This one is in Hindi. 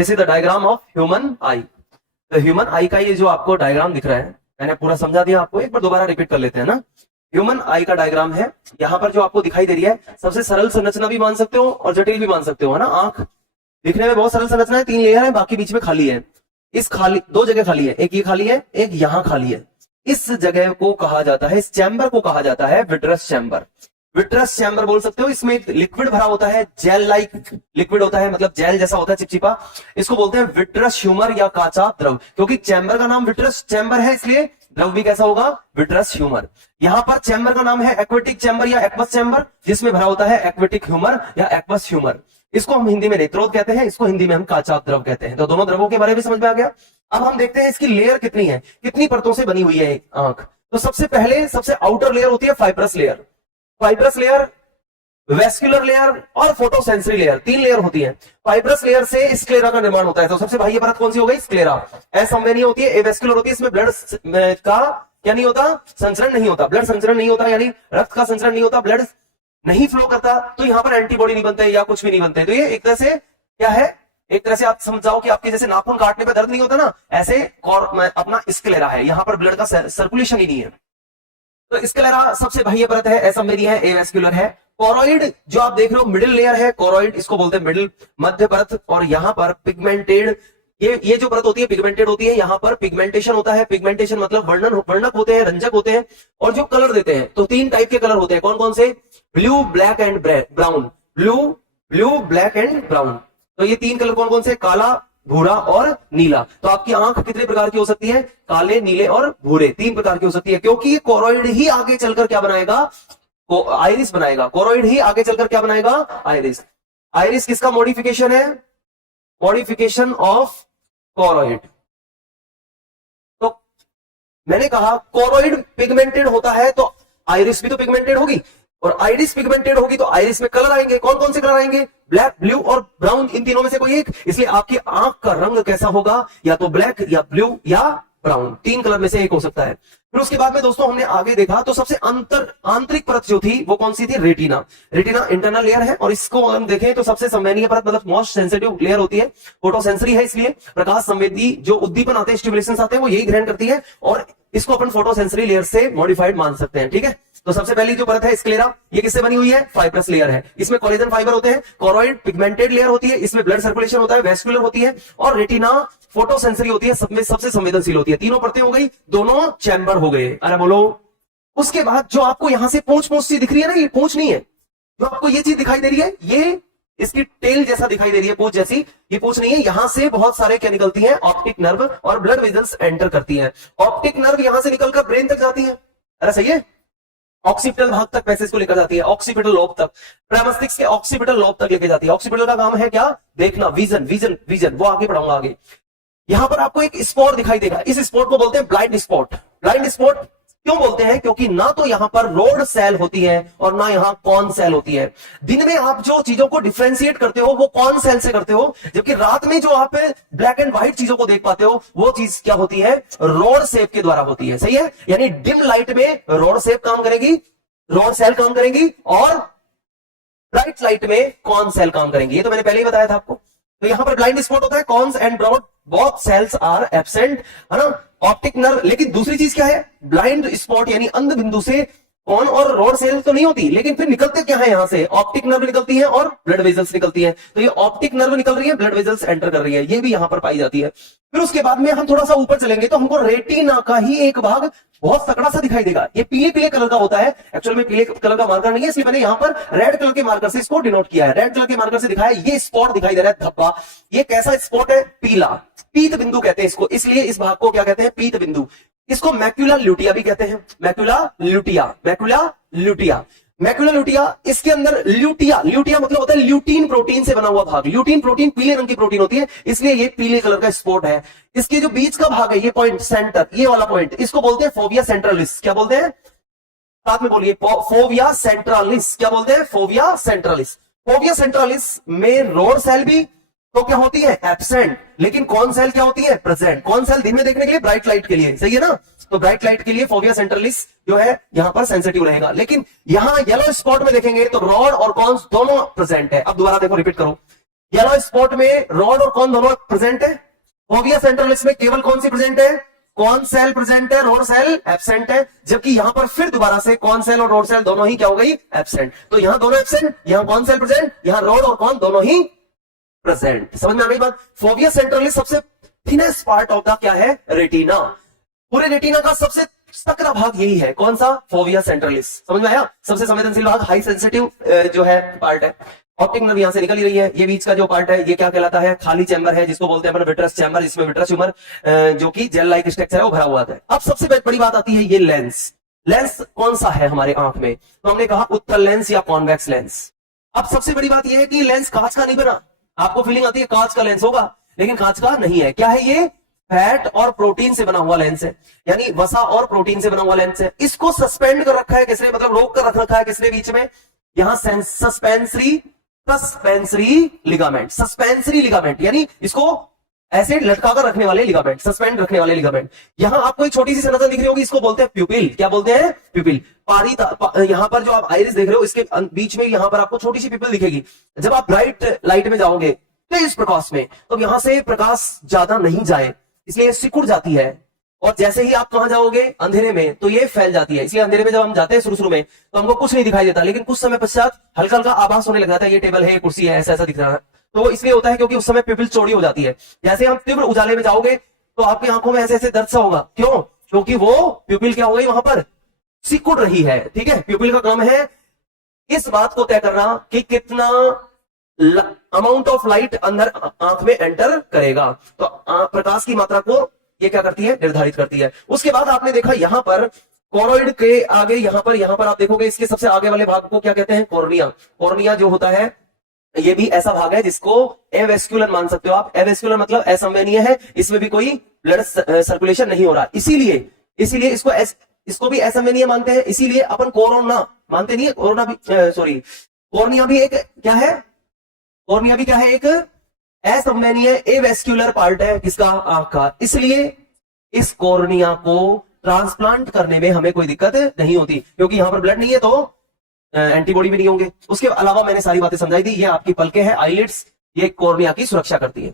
This is the diagram of human आई। तो ह्यूमन आई का ये जो आपको डायग्राम दिख रहा है, मैंने पूरा समझा दिया आपको, एक बार दोबारा रिपीट कर लेते हैं ना। ह्यूमन आई का डायग्राम है, यहाँ पर जो आपको दिखाई दे रही है, सबसे सरल संरचना भी मान सकते हो और जटिल भी मान सकते हो, है ना। आंख दिखने में बहुत सरल संरचना है, 3 लेयर है, बाकी बीच में खाली है। इस खाली 2 जगह खाली है, एक ये खाली है, एक यहाँ खाली है। इस जगह को कहा जाता है, इस चैम्बर को कहा जाता है विट्रस चैम्बर। विट्रस चैम्बर बोल सकते हो। इसमें एक लिक्विड भरा होता है, जेल लाइक लिक्विड होता है, मतलब जेल जैसा होता है, चिपचिपा। इसको बोलते हैं विट्रस ह्यूमर या काचा द्रव, क्योंकि चैम्बर का नाम विट्रस चैम्बर है, इसलिए द्रव भी कैसा होगा, विट्रस ह्यूमर। यहां पर चैम्बर का नाम है एक्वेटिक चैम्बर या एक्वस चैम्बर, जिसमें भरा होता है एक्वेटिक ह्यूमर या एक्वस ह्यूमर। इसको हम हिंदी में नेत्रोद कहते हैं, इसको हिंदी में हम काचा द्रव कहते हैं। तो दोनों द्रवों के बारे में समझ में आ गया। अब हम देखते हैं इसकी लेयर कितनी है, कितनी परतों से बनी हुई है आंख। तो सबसे पहले सबसे आउटर लेयर होती है fibrous layer. Fibrous layer, vascular layer और फोटोसेंसरी लेयर, 3 लेयर होती है। फाइब्रस लेयर से स्क्लेरा का निर्माण होता है। तो सबसे बाह्य परत कौन सी हो गई, स्क्लेरा। असंवेदनीय होती है, एवेस्कुलर होती है, इसमें ब्लड का क्या नहीं होता, संचरण नहीं होता। ब्लड संचरण नहीं होता यानी रक्त का संचरण नहीं होता, ब्लड नहीं फ्लो करता, तो यहां पर एंटीबॉडी नहीं बनते या कुछ भी नहीं बनते। तो ये एक तरह से क्या है, एक तरह से आप समझाओ कि आपके जैसे नाखून काटने पे दर्द नहीं होता ना, ऐसे अपना स्क्लेरा है, यहां पर ब्लड का सर्कुलेशन ही नहीं है। तो स्क्लेरा सबसे बाह्य परत है, असंवेदी है, एवेस्कुलर है। कोरोइड जो आप देख रहे हो मिडिल लेयर है, कोरोइड इसको बोलते हैं मिडिल, मध्य परत। और यहां पर पिगमेंटेड, ये जो परत होती है पिगमेंटेड होती है, यहां पर पिगमेंटेशन होता है। पिगमेंटेशन मतलब वर्णक होते हैं, रंजक होते हैं और जो कलर देते हैं। तो 3 टाइप के कलर होते हैं, कौन कौन से, blue, black and brown. Blue, black and brown. तो ये 3 कलर कौन कौन से, काला, भूरा और नीला। तो आपकी आंख कितने प्रकार की हो सकती है, काले, नीले और भूरे, 3 प्रकार की हो सकती है, क्योंकि ये कोरोइड ही आगे चलकर क्या बनाएगा, आइरिस बनाएगा। कोरोइड ही आगे चलकर क्या बनाएगा, आइरिस। आइरिस किसका मॉडिफिकेशन है, मॉडिफिकेशन ऑफ कोरोइड। तो मैंने कहा कोरोइड पिगमेंटेड होता है तो आइरिस भी तो पिगमेंटेड होगी, और आइरिस पिगमेंटेड होगी तो आइरिस में कलर आएंगे। कौन कौन से कलर आएंगे, ब्लैक, ब्लू और ब्राउन, इन तीनों में से कोई एक। इसलिए आपकी आंख का रंग कैसा होगा, या तो ब्लैक या ब्लू या ब्राउन, 3 कलर में से एक हो सकता है। फिर उसके बाद में दोस्तों हमने आगे देखा तो सबसे आंतरिक परत जो थी वो कौन सी थी, रेटिना। रेटिना इंटरनल लेयर है, और इसको हम देखें तो सबसे संवेदनीय परत मतलब मोस्ट सेंसिटिव लेयर होती है। फोटोसेंसरी है, इसलिए प्रकाश संवेदी जो उद्दीपन आते हैं, स्टिमुलेशंस आते हैं, वो यही ग्रहण करती है, और इसको अपन फोटोसेंसरी लेयर से मॉडिफाइड मान सकते हैं। ठीक है, तो सबसे पहली जो परत है स्क्लेरा, ये किससे बनी हुई है, फाइब्रस लेयर है। इसमें कोलेजन फाइबर होते हैं। कोरोइड पिगमेंटेड लेयर होती है, इसमें ब्लड सर्कुलेशन होता है, वेस्कुलर होती है। और रेटिना फोटोसेंसरी होती है, सब में सबसे संवेदनशील होती है। तीनों परतें हो गई, दोनों चैम्बर हो गए। अरे बोलो। उसके बाद जो आपको यहां से पूंछ सी दिख रही है ना, ये पूंछ नहीं है, जो आपको ये चीज दिखाई दे रही है, ये इसकी टेल जैसा दिखाई दे रही है, पूंछ जैसी, ये पूंछ नहीं है। यहां से बहुत सारे क्या निकलती हैं, ऑप्टिक नर्व और ब्लड वेजल्स एंटर करती हैं। ऑप्टिक नर्व यहां से निकलकर ब्रेन तक जाती है। अरे सही है, ऑक्सीपिटल भाग तक पैसेज को लेकर जाती है, ऑक्सीपिटल लोब तक, प्रेमस्टिक्स के ऑक्सीपिटल लोब तक लेके जाती है। ऑक्सीपिटल का काम है क्या, देखना, विजन, विजन, विजन, वो आगे पढ़ाऊंगा आगे। यहां पर आपको एक स्पॉट दिखाई देगा, इस स्पॉट को बोलते हैं ब्लाइंड स्पॉट। ब्लाइंड स्पॉट क्यों बोलते हैं, क्योंकि ना तो यहां पर रोड सेल होती है और ना यहां कॉन सेल होती है। दिन में आप जो चीजों को डिफरेंशिएट करते हो वो कॉन सेल से करते हो, जबकि रात में जो आप ब्लैक एंड व्हाइट चीजों को देख पाते हो वो चीज क्या होती है, रोड शेप के द्वारा होती है। सही है, यानी डिम लाइट में रोड शेप काम करेगी, रोड सेल काम करेंगी, और ब्राइट लाइट में कॉन सेल काम करेंगी। ये तो मैंने पहले ही बताया था आपको। तो यहां पर ब्लाइंड स्पॉट होता है, कॉन्स एंड ब्रॉड बोथ सेल्स आर एब्सेंट, है ना। ऑप्टिक नर्व, लेकिन दूसरी चीज क्या है, ब्लाइंड स्पॉट यानी अंध बिंदु से कॉन और रोड सेल तो नहीं होती, लेकिन फिर निकलते क्या है, यहां से ऑप्टिक नर्व निकलती है और ब्लड वेजल्स निकलती है। तो ये ऑप्टिक नर्व निकल रही है, ब्लड वेजल्स एंटर कर रही है, ये भी यहां पर पाई जाती है। फिर उसके बाद में हम थोड़ा सा ऊपर चलेंगे तो हमको रेटिना का ही एक भाग बहुत तकड़ा सा दिखाई देगा। ये पीले पीले कलर का होता है, एक्चुअल में पीले कलर का मार्कर नहीं है, इसलिए मैंने यहां पर रेड कलर के मार्कर से इसको डिनोट किया है। रेड कलर के मार्कर से दिखाया, ये स्पॉट दिखाई दे रहा है, धब्बा। ये कैसा स्पॉट है, पीला, पीत बिंदु कहते हैं इसको, इसलिए इस भाग को क्या कहते हैं, पीत बिंदु। इसको मैक्यूला ल्यूटिया भी कहते हैं, macula lutea, macula lutea, macula lutea. इसके अंदर ल्यूटिया, ल्यूटिया मतलब होता है ल्यूटीन प्रोटीन से बना हुआ भाग। ल्यूटीन प्रोटीन पीले रंग की प्रोटीन होती है, इसलिए ये पीले कलर का स्पॉट है। इसके जो बीच का भाग है, ये पॉइंट सेंटर, ये वाला पॉइंट, इसको बोलते हैं फोविया सेंट्रलिस। क्या बोलते हैं, साथ में बोलिए, फोविया सेंट्रलिस। क्या बोलते हैं, फोविया सेंट्रलिस। फोविया सेंट्रलिस में रोड सेल भी तो क्या होती है, एब्सेंट, लेकिन कौन सेल क्या होती है, प्रेजेंट। कौन सेल दिन में देखने के लिए, ब्राइट लाइट के लिए, सही है ना। तो ब्राइट लाइट के लिए फोविया सेंट्रलिस जो है यहां पर सेंसिटिव रहेगा, लेकिन यहां येलो स्पॉट में देखेंगे तो रॉड और कॉन्स दोनों प्रेजेंट है। अब दोबारा देखो, रिपीट करो, येलो स्पॉट में रॉड और कॉन दोनों प्रेजेंट है। फोविया सेंट्रलिस में केवल कौन सी प्रेजेंट है? कॉन सेल प्रेजेंट है, रोड सेल एब्सेंट है। जबकि यहां पर फिर दोबारा से कॉन सेल और रोड सेल दोनों ही क्या हो गई? एब्सेंट। तो यहां दोनों एब्सेंट, यहां कॉन सेल प्रेजेंट, यहां रोड और कॉन दोनों ही प्रेजेंट। समझ में आ गई बात? फोविया सेंट्रलिस सबसे थिनेस्ट पार्ट ऑफ द क्या है? रेटिना। पूरे रेटिना का सबसे सकरा भाग यही है। कौन सा? Fovea centralis. समझ में आया? सबसे संवेदनशील भाग, हाई सेंसिटिव जो है पार्ट है। ऑप्टिक नर्व यहां से निकल ही रही है। ये बीच का जो पार्ट है ये क्या कहलाता है? खाली चैम्बर है, जिसको बोलते हैं अपन विट्रस चैम्बर, जिसमें विट्रस ट्यूमर जो कि जेल लाइक स्ट्रक्चर है वो भरा हुआ है। अब सबसे बड़ी बात आती है ये लेंस। लेंस कौन सा है हमारे आंख में? तो हमने कहा उत्तल लेंस या कॉन्वेक्स लेंस। अब सबसे बड़ी बात यह है कि लेंस कांच का नहीं बना। आपको फीलिंग आती है कांच का लेंस होगा, लेकिन कांच का नहीं है। क्या है ये? फैट और प्रोटीन से बना हुआ लेंस है, यानी वसा और प्रोटीन से बना हुआ लेंस है। इसको सस्पेंड कर रखा है किसने? मतलब रोक कर रख रखा है किसने बीच में? यहां सस्पेंसरी लिगामेंट। सस्पेंसरी लिगामेंट यानी इसको ऐसे लटका कर रखने वाले लिगामेंट, सस्पेंड रखने वाले लिगामेंट। यहां आपको एक छोटी सी संरचना दिख रही होगी, इसको बोलते हैं प्यूपिल। क्या बोलते हैं? प्यूपिल। यहां पर जो आप आइरिस देख रहे हो, इसके बीच में यहां पर आपको छोटी सी प्यूपिल दिखेगी। जब आप ब्राइट लाइट में जाओगे तेज प्रकाश में, तो यहां से प्रकाश ज्यादा नहीं जाए, इसलिए सिकुड़ जाती है। और जैसे ही आप कहां जाओगे? अंधेरे में, तो ये फैल जाती है। इसलिए अंधेरे में जब हम जाते हैं शुरू में, तो हमको कुछ नहीं दिखाई देता, लेकिन कुछ समय पश्चात हल्का हल्का आभास होने लग जाता है, ये टेबल है, ये कुर्सी है, ऐसा ऐसा दिख रहा है। तो वो इसलिए होता है क्योंकि उस समय प्यूपिल चौड़ी हो जाती है। जैसे हम तीव्र उजाले में जाओगे तो आपकी आंखों में ऐसे ऐसे दर्द सा होगा। क्यों? क्योंकि वो प्यूपिल क्या हो गई? वहां पर सिकुड़ रही है। ठीक है, प्यूपिल का काम है इस बात को तय करना कि कितना अमाउंट ऑफ लाइट अंदर आंख में एंटर करेगा। तो प्रकाश की मात्रा को ये क्या करती है? निर्धारित करती है। उसके बाद आपने देखा यहां पर कोरोइड के आगे, यहां पर आप देखोगे इसके सबसे आगे वाले भाग को क्या कहते हैं? कॉर्निया। कॉर्निया जो होता है ये भी ऐसा भाग है जिसको एवेस्क्युलर मान सकते हो आप। एवेस्क्युलर मतलब असंवेदनीय है, इसमें भी कोई ब्लड सर्कुलेशन नहीं हो रहा, इसीलिए इसको भी असंवेदनीय मानते हैं। इसीलिए अपन कोरोना मानते नहीं है। कोरोना भी कॉर्निया भी एक क्या है? कॉर्निया भी क्या है? एक असंवेदनीय एवेस्क्युलर पार्ट है किसका? आंख का। इसलिए इस कॉर्निया को ट्रांसप्लांट करने में हमें कोई दिक्कत नहीं होती, क्योंकि यहां पर ब्लड नहीं है तो एंटीबॉडी भी नहीं होंगे। उसके अलावा मैंने सारी बातें समझाई थी। ये आपकी पलकें हैं, आईलिड्स, ये कॉर्निया की सुरक्षा करती है।